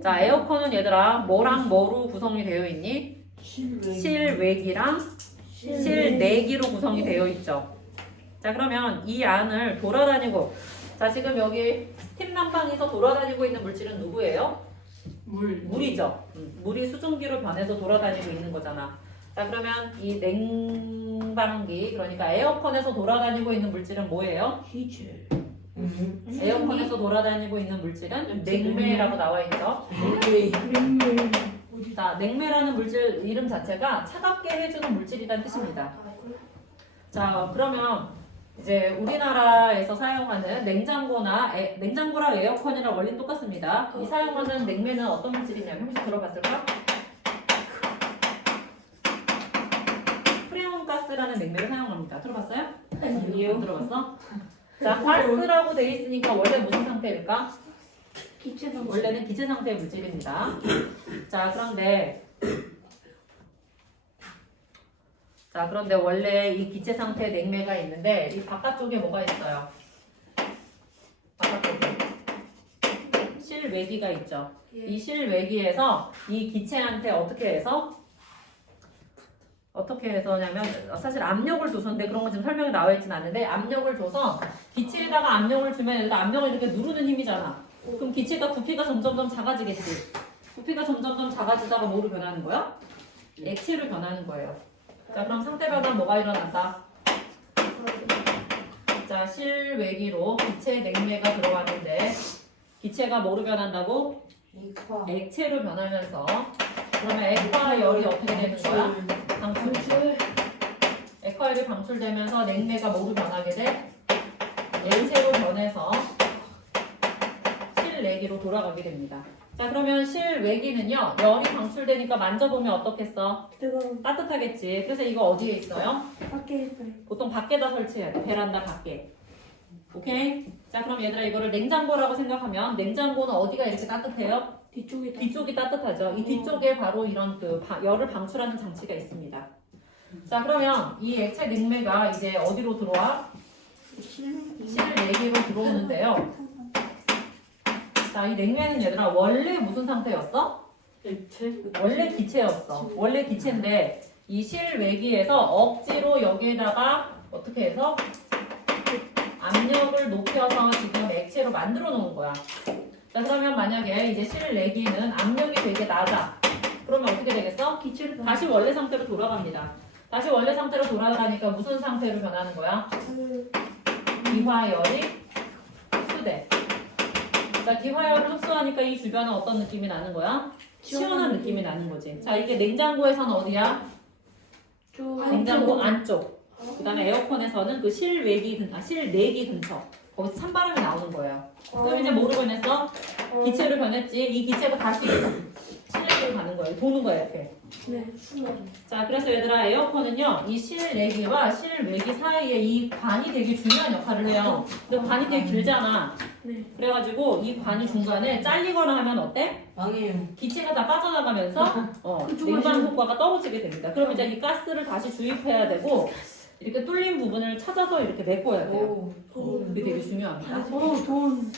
자, 에어컨은 얘들아 뭐랑 뭐로 구성이 되어 있니? 실외기랑 실내기로 구성이 되어 있죠. 자, 그러면 이 안을 돌아다니고, 자, 지금 여기 스팀 난방에서 돌아다니고 있는 물질은 누구예요? 물이죠. 물이 수증기로 변해서 돌아다니고 있는 거잖아. 자, 그러면 이 냉방기, 그러니까 에어컨에서 돌아다니고 있는 물질은 뭐예요? 에어컨에서 돌아다니고 있는 물질은 냉매라고 나와 있죠. 자, 냉매라는 물질 이름 자체가 차갑게 해주는 물질이란 뜻입니다. 자, 그러면 이제 우리나라에서 사용하는 냉장고랑 에어컨이랑 원리는 똑같습니다. 이 사용하는 냉매는 어떤 물질이냐면 혹시 들어봤을까? 프레온가스라는 냉매를 사용합니다. 들어봤어요? 아니요. 안 들어봤어? 자, 가스라고 돼 있으니까 원래 무슨 상태일까? 원래는 기체 상태의 물질입니다. 자, 그런데 원래 이 기체 상태의 냉매가 있는데 이 바깥쪽에 뭐가 있어요? 바깥쪽에 실외기가 있죠. 이 실외기에서 이 기체한테 어떻게 해서냐면 사실 압력을 줬었는데 그런 거 지금 설명이 나와 있진 않는데 압력을 줘서 기체에다가 압력을 주면 여기다 압력을 이렇게 누르는 힘이잖아. 그럼 기체가 부피가 점점점 작아지겠지. 부피가 점점점 작아지다가 뭐로 변하는 거야? 액체로 변하는 거예요. 자, 그럼 상태 변화 뭐가 일어난다? 자, 실외기로 기체 냉매가 들어왔는데 기체가 뭐로 변한다고? 액체로 변하면서 그러면 액화열이 어떻게 되는 거야? 방출. 액화열이 방출되면서 냉매가 뭐로 변하게 돼? 액체로 변해서 실내기로 돌아가게 됩니다. 자 그러면 실외기는요 열이 방출되니까 만져보면 어떻겠어? 뜨거운 따뜻하겠지. 그래서 이거 어디에 있어요? 밖에 있어요. 보통 밖에다 설치해야 돼. 베란다 밖에. 오케이? 자 그럼 얘들아 이거를 냉장고라고 생각하면 냉장고는 어디가 이렇게 따뜻해요? 뒤쪽에 뒤쪽이 따뜻하죠. 이 뒤쪽에 바로 이런 열을 방출하는 장치가 있습니다. 자 그러면 이 액체 냉매가 이제 어디로 들어와? 실외기로 들어오는데요. 자 이 냉매는 얘들아 원래 무슨 상태였어? 액체? 원래 기체였어. 원래 기체인데 이 실외기에서 억지로 여기에다가 어떻게 해서 압력을 높여서 지금 액체로 만들어 놓은 거야. 자 그러면 만약에 이제 실외기는 압력이 되게 낮아. 그러면 어떻게 되겠어? 기체를 다시 원래 상태로 돌아갑니다. 다시 원래 상태로 돌아가니까 무슨 상태로 변하는 거야? 기화열이 흡수돼. 자 기화열을 흡수하니까 이 주변은 어떤 느낌이 나는 거야? 시원한 느낌이 나는 거지. 자 이게 냉장고에서는 어디야? 냉장고 안쪽. 그다음에 에어컨에서는 그 실내기 근처. 거기서 찬바람이 나오는 거예요. 그럼 이제 뭐로 변했어? 기체로 변했지. 이 기체가 다시 실내기로 가는 거예요. 도는 거야 이렇게. 네, 순간. 자 그래서 얘들아 에어컨은요 이 실내기와 실외기 사이에 이 관이 되게 중요한 역할을 해요. 근데 관이 되게 길잖아. 네. 그래가지고 이 관이 중간에 잘리거나 하면 어때? 망해요. 기체가 다 빠져나가면서 냉방 효과가 떨어지게 됩니다. 그러면 이제 이 가스를 다시 주입해야 되고 이렇게 뚫린 부분을 찾아서 이렇게 메꿔야 돼요. 그게 되게 중요합니다. 돈.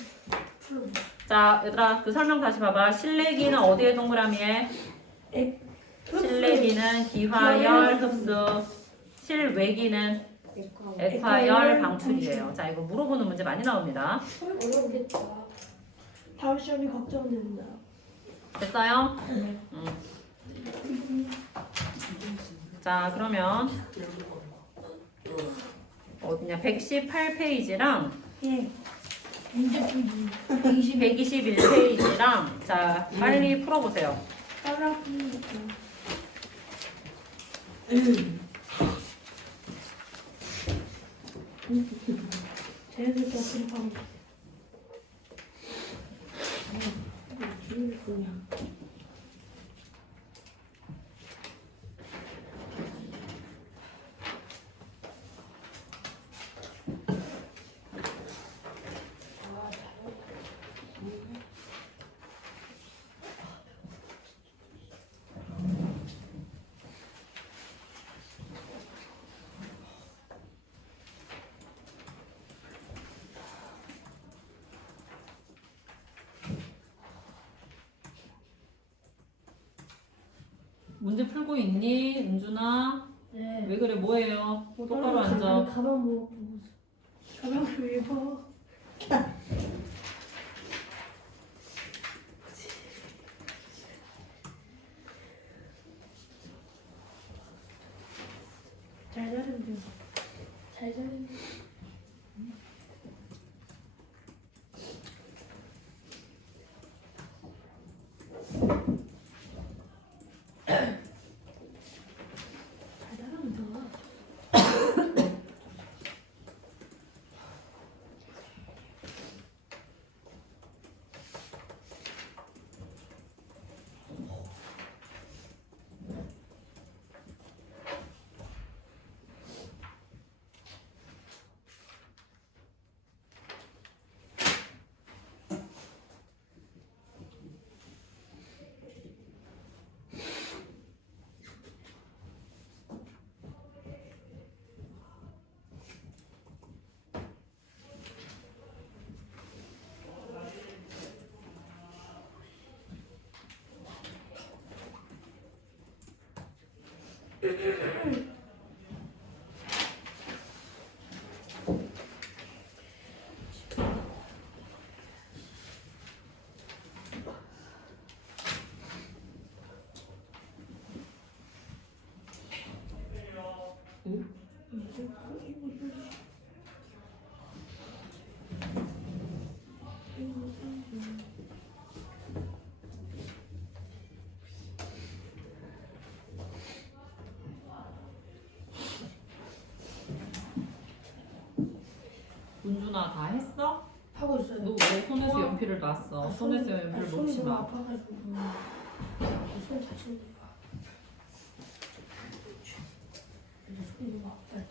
자 얘들아 그 설명 다시 봐봐. 실내기는 어디에 동그라미에? 실내기는 기화열 흡수, 실외기는 액화열 방출이에요. 자 이거 물어보는 문제 많이 나옵니다. 어렵겠다. 다음 시험이 걱정된다. 됐어요? 자 그러면 어디냐 118페이지랑 예. 문제 풀기. 121페이지랑 자 빨리 풀어보세요. 따라붙는다. 쟤네들 다 그립하고 문제 풀고 있니 은준아? 네. 왜 그래 뭐해요? 똑바로 앉아. 가방 뭐 가방 입어. 잘 자른다. 잘 자른다. 잘 자른다. 은준아 다 했어? 하고 하고 있어요. 너 왜 손에서 연필을 놨어? 손에서 연필을 손이 놓지 너무 마. 아파가지고 손 다치는 데가. 손이 너무 아파요.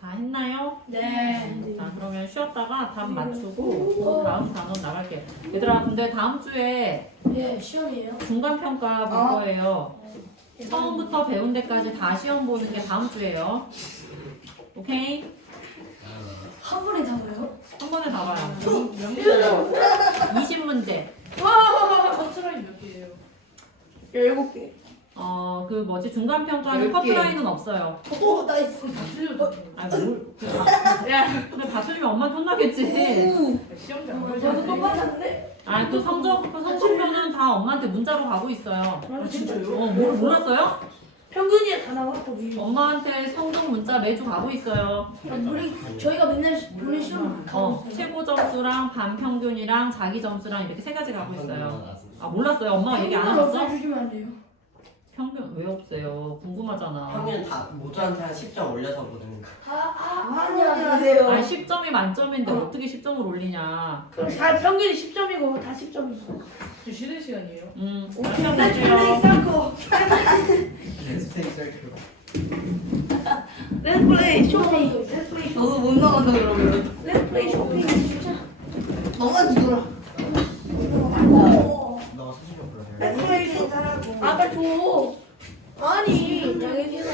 다 했나요? 네. 자, 그러면 쉬었다가 답 맞추고 그 다음 단원 나갈게요. 얘들아, 근데 다음 주에 예, 시험이에요. 중간평가 볼 거예요. 처음부터 배운 데까지 다 시험 보는 게 다음 주예요. 오케이? 한 번에 다 봐요? 한 번에 다 봐요. 20문제. 커트라인 몇 개예요? 17개. 그 뭐지? 중간평가는 10개. 커트라인은 없어요. 오, 나 있어. 아, 뭘. 근데 다 틀리면 엄마한테 혼나겠지. 시험장 저도 똑같았는데? 아, 또 성적표는 다 엄마한테 문자로 가고 있어요. 아 진짜요? 몰랐어요? 평균이 다 나왔거든요. 엄마한테 성적 문자 매주 가고 있어요. 우리 저희가 맨날 보는 시험 가고 있어요. 최고 점수랑 반평균이랑 자기 점수랑 이렇게 세 가지 가고 있어요. 아, 몰랐어요? 엄마가 얘기 안 하셨어? 주시면 안 돼요. 평균 왜 없어요? 궁금하잖아. 평균 다 모두한테 한 10점 올려서 보는 거. 안녕하세요. 아, 10점이 만점인데 어떻게 10점을 올리냐. 그럼 다 평균이 10점이고 다 10점이고. 쉬는 시간이에요? 시험 렛츠 플레이 볼게요. 서커. 랜스테이 셀프. 렛츠 플레이 쇼핑. 렛츠 플레이 너도 못 나간다 그러면. 렛츠 플레이 쇼핑. 너만 죽어라. 너 수시로 불러줘요. 렛츠 플레이 쇼핑. 아까 줘. 아니, 양혜진아.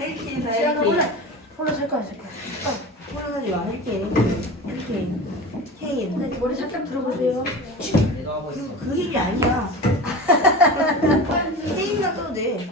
헬키다 지아가 헬키. 홀라 살 거야, 살 거야. 혼나지 마 헬키. 헬키. 케인. 네, 머리 살짝 들어보세요. 내가 하고 있어. 그 힘이 아니야. 케인만 써도 돼.